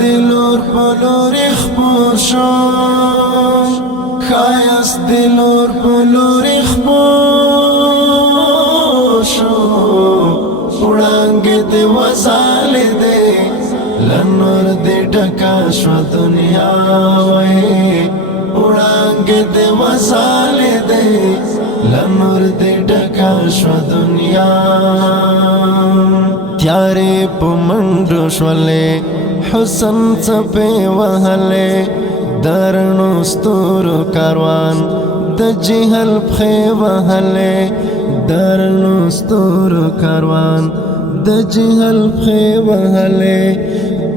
دلور پلور اخبور شو خایست دلور پلور اخبور شو وړانګ دې وزال دې لنور دې ډکا شو دنیا وای وړانګ دې وزال دې لنور دې ډکا شو دنیا تیارې په منډو شولې حسن څپې وهلې درنو ستورو کاروان د جهل پښې وهلې درنو ستورو کاروان د جهل پښې وهلې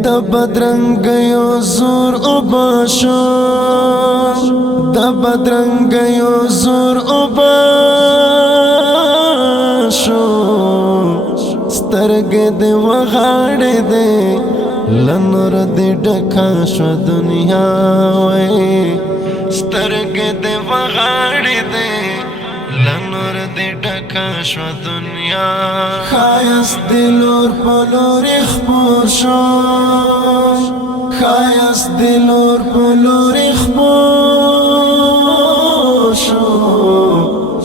د بدرنګیو زور وباشو د بدرنګیو زور وباشو سترګې دې وغاړې دې لنور دې ډکا شو دنیا وای سترګې دې وغاړې دې لنور دې ډکا شو دنیا خایست دلور پلور اخبور شو خایست دلور پلور اخبور شو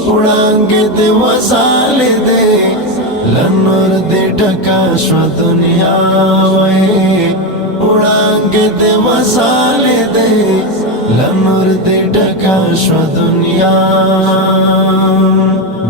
وړانګ دې وزال دې لنور دې ډکا شو دنیا وای وړانګ دې وزال دې لنور دې ډکا شو دنیا